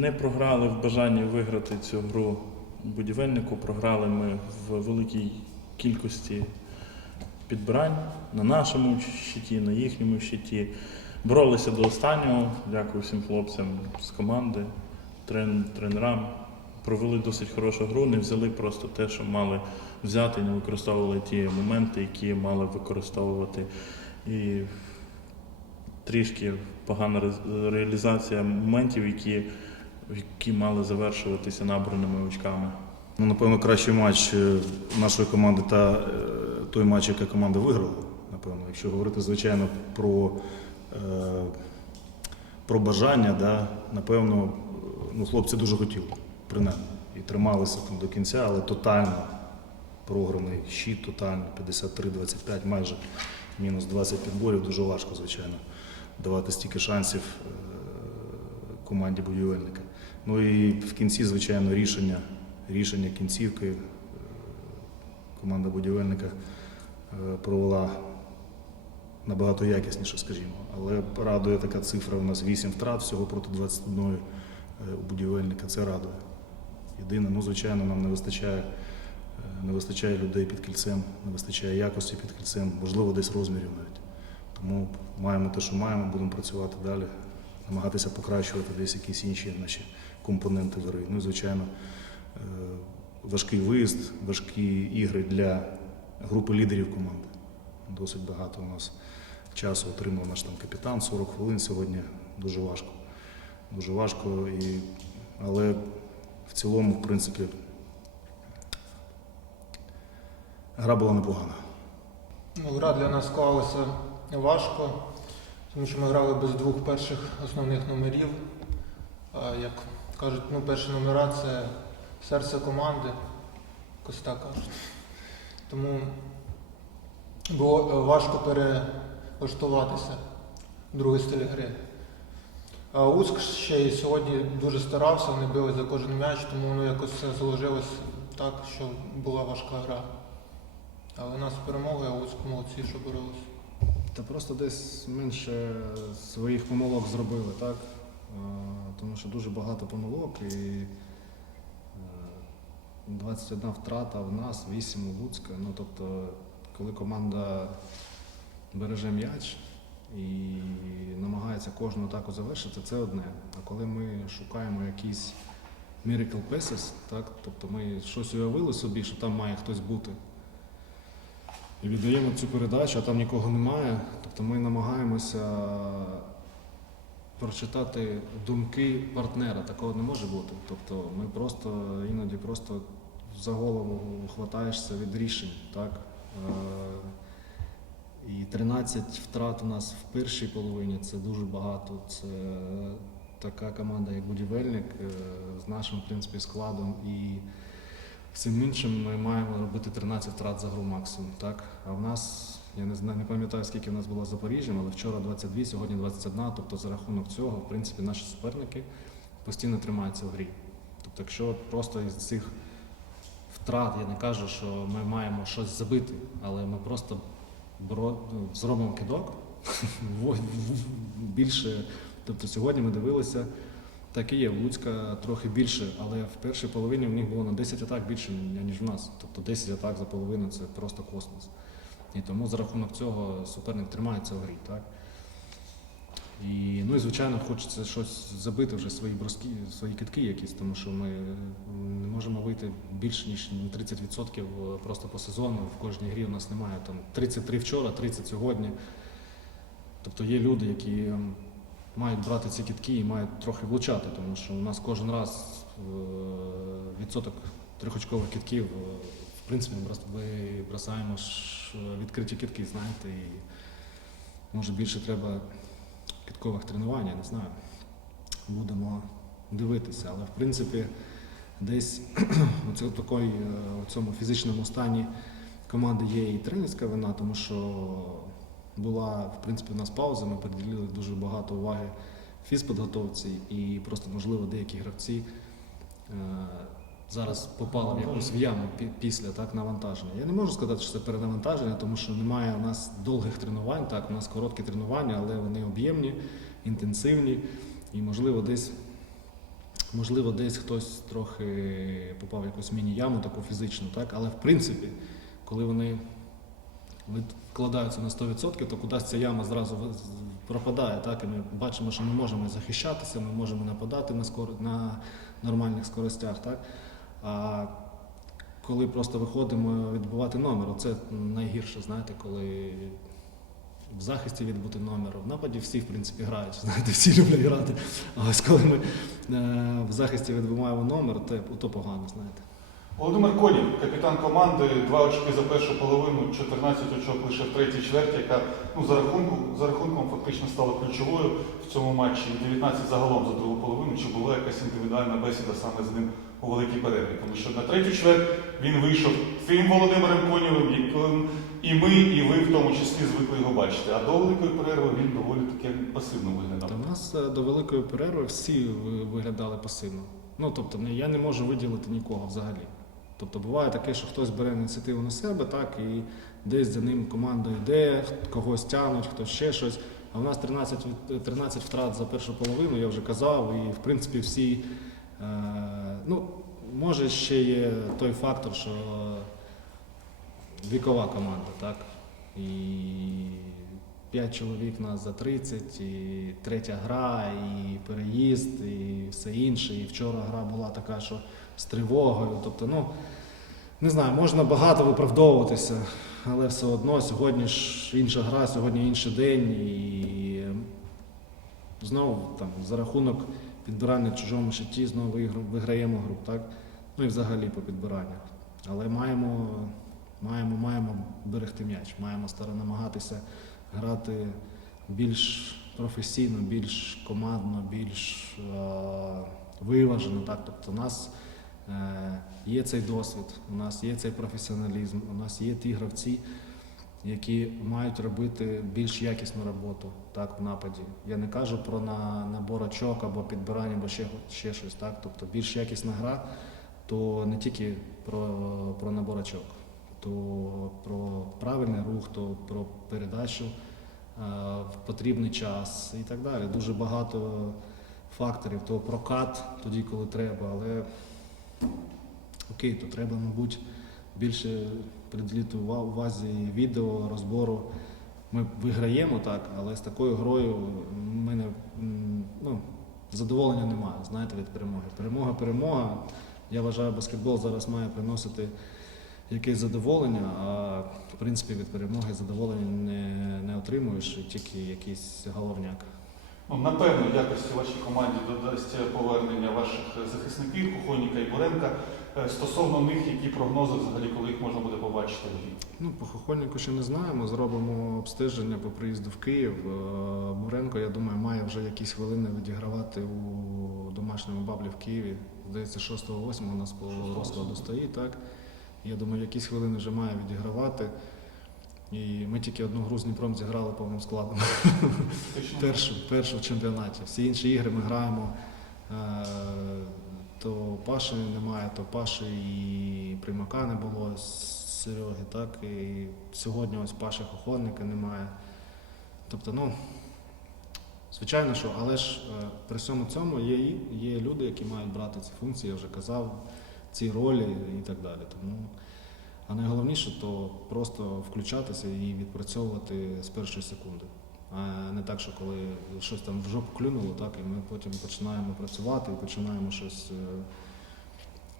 не програли в бажанні виграти цю гру будівельнику. Програли ми в великій кількості підбирань на нашому щиті, на їхньому щиті. Боролися до останнього. Дякую всім хлопцям з команди, трен- тренерам. Провели досить хорошу гру, не взяли просто те, що мали взяти, не використовували ті моменти, які мали використовувати. І трішки погана реалізація моментів, які, які мали завершуватися набраними очками. Ну, напевно, кращий матч е, нашої команди та е, той матч, який команда виграла. Напевно, якщо говорити, звичайно, про, е, про бажання, да, напевно, ну, хлопці дуже хотіли, принаймні. І трималися там до кінця, але тотально програний щит, тотально 53-25, майже мінус 20 підборів. Дуже важко, звичайно, давати стільки шансів команді будівельника. Ну і в кінці, звичайно, рішення рішення кінцівки е, команда будівельника е, провела набагато якісніше, скажімо. Але радує така цифра. У нас 8 втрат всього проти 21 е, у будівельника. Це радує. Єдине, ну звичайно, нам не вистачає, не вистачає людей під кільцем, не вистачає якості під кільцем, можливо, десь розмірів навіть. Тому маємо те, що маємо, будемо працювати далі, намагатися покращувати десь якісь інші наші компоненти гри. Ну і звичайно. Е, важкий виїзд, важкі ігри для групи лідерів команди. Досить багато у нас часу отримав наш там капітан, 40 хвилин сьогодні. Дуже важко. Дуже важко. І... Але в цілому, в принципі, гра була непогана. Ну, гра для нас склалася важко, тому що ми грали без двох перших основних номерів. Як кажуть, ну, перші номера це серце команди, якось так кажуть. Тому було е, важко перелаштуватися в другий стиль гри. А Уск ще й сьогодні дуже старався, вони били за кожен м'яч, тому воно якось все заложилось так, що була важка гра. Але у нас перемога, а Уск молодці, що боролись. Та просто десь менше своїх помилок зробили, так? Е, Тому що дуже багато помилок і е, 21 втрата в нас, 8 у Луцька. Ну, тобто, коли команда береже м'яч і намагається кожну атаку завершити, це одне. А коли ми шукаємо якісь miracle pieces, так? тобто ми щось уявили собі, що там має хтось бути. І віддаємо цю передачу, а там нікого немає. Тобто ми намагаємося прочитати думки партнера. Такого не може бути. Тобто ми просто іноді просто за голову хватаєшся від рішень. Так? Е, І 13 втрат у нас в першій половині це дуже багато. Це така команда, як будівельник, е, з нашим в принципі, складом. І Всім іншим ми маємо робити 13 втрат за гру максимум. Так? А в нас, я не знаю, не пам'ятаю, скільки в нас було Запоріжжям, але вчора 22, сьогодні 21. Тобто за рахунок цього, в принципі, наші суперники постійно тримаються в грі. Тобто, якщо просто із цих втрат, я не кажу, що ми маємо щось забити, але ми просто бро- ну, зробимо кидок більше. Тобто сьогодні ми дивилися. Так і є, в Луцька трохи більше, але в першій половині в них було на 10 атак більше, ніж в нас. Тобто 10 атак за половину це просто космос. І тому за рахунок цього суперник тримається в грі. Так? І, ну і звичайно, хочеться щось забити вже свої броски, свої китки якісь, тому що ми не можемо вийти більше, ніж на 30% просто по сезону. В кожній грі у нас немає там 33 вчора, 30 сьогодні. Тобто є люди, які ем, мають брати ці кітки і мають трохи влучати, тому що у нас кожен раз е, відсоток трьохочкових кітків, е, в принципі, ми бросаємо ж відкриті кітки, знаєте, і може більше треба кіткових тренувань, я не знаю. Будемо дивитися, але в принципі десь у такої, е, у цьому фізичному стані команди є і тренерська вина, тому що була в принципі у нас пауза, ми приділили дуже багато уваги фізпідготовці і просто, можливо, деякі гравці е, зараз попали в якусь в яму після так, навантаження. Я не можу сказати, що це перенавантаження, тому що немає у нас довгих тренувань, так, у нас короткі тренування, але вони об'ємні, інтенсивні і, можливо, десь Можливо, десь хтось трохи попав в якусь міні-яму таку фізичну, так? але в принципі, коли вони вкладаються на 100%, то кудись ця яма зразу пропадає. Так? І ми бачимо, що ми можемо захищатися, ми можемо нападати на, скор... на нормальних скоростях. Так? А коли просто виходимо відбувати номер, це найгірше, знаєте, коли в захисті відбути номер. В нападі всі, в принципі, грають. Знаєте, всі люблять грати. А ось коли ми е, в захисті відбуваємо номер, то, то погано, знаєте. Володимир Колін, капітан команди, два очки за першу половину, 14 очок лише в третій чверті, яка ну, за, рахунку, за рахунком фактично стала ключовою в цьому матчі. І 19 загалом за другу половину. Чи була якась індивідуальна бесіда саме з ним у великій перерві? Тому що на третю чверть він вийшов тим Володимиром Конєвим, яким і ми, і ви в тому числі звикли його бачити. А до великої перерви він доволі таки пасивно виглядав. В нас е, до великої перерви всі виглядали пасивно. Ну тобто, я не можу виділити нікого взагалі. Тобто буває таке, що хтось бере ініціативу на себе, так, і десь за ним команда йде, когось тягнуть, хтось ще щось. А в нас 13, 13 втрат за першу половину, я вже казав, і в принципі всі. Е, ну, може, ще є той фактор, що вікова команда, так? І п'ять чоловік нас за 30, і третя гра, і переїзд, і все інше. І вчора гра була така, що з тривогою. Тобто, ну, не знаю, можна багато виправдовуватися, але все одно сьогодні ж інша гра, сьогодні інший день. І знову там, за рахунок підбирання в чужому щиті знову виграємо гру, так? Ну і взагалі по підбираннях. Але маємо, маємо, маємо берегти м'яч, маємо стара- намагатися грати більш професійно, більш командно, більш е, виважено. Так? Тобто нас є цей досвід, у нас є цей професіоналізм, у нас є ті гравці, які мають робити більш якісну роботу так, в нападі. Я не кажу про на, набор очок або підбирання, або ще, ще щось. Так? Тобто більш якісна гра, то не тільки про, про набор очок, то про правильний рух, то про передачу е, в потрібний час і так далі. Дуже багато факторів, то прокат тоді, коли треба, але окей, то треба, мабуть, більше приділити увазі відео, розбору. Ми виграємо так, але з такою грою ми не, ну, задоволення немає, знаєте, від перемоги. Перемога, перемога. Я вважаю, баскетбол зараз має приносити якесь задоволення, а в принципі від перемоги задоволення не, не отримуєш, тільки якийсь головняк. Ну, напевно, якості вашій команді додасть повернення ваших захисників, Кухоніка і Буренка. Е, Стосовно них, які прогнози взагалі, коли їх можна буде побачити в грі? Ну, по Хохольнику ще не знаємо. Зробимо обстеження по приїзду в Київ. Е, Муренко, я думаю, має вже якісь хвилини відігравати у домашньому баблі в Києві. Здається, 6-8 у нас по розкладу стоїть, так? Я думаю, якісь хвилини вже має відігравати. І ми тільки одну гру з Дніпром зіграли повним складом. Першу, першу в чемпіонаті. Всі інші ігри ми граємо. е, То Паші немає, то Паші і Примака не було з Сереги, так? І сьогодні ось Паші Хохонника немає. Тобто, ну, звичайно, що, але ж е, при всьому цьому є, є люди, які мають брати ці функції, я вже казав, ці ролі і так далі. Тому, а найголовніше то просто включатися і відпрацьовувати з першої секунди. А не так, що коли щось там в жопу клюнуло, так, і ми потім починаємо працювати і починаємо щось е,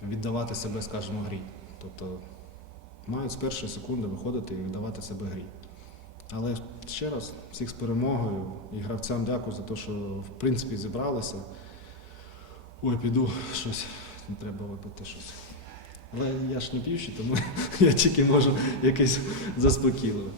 віддавати себе, скажімо, грі. Тобто мають з першої секунди виходити і віддавати себе грі. Але ще раз, всіх з перемогою і гравцям дякую за те, що в принципі зібралися. Ой, піду щось, треба випити щось. Але я ж не п'ющий, тому я тільки можу якесь заспокійливе.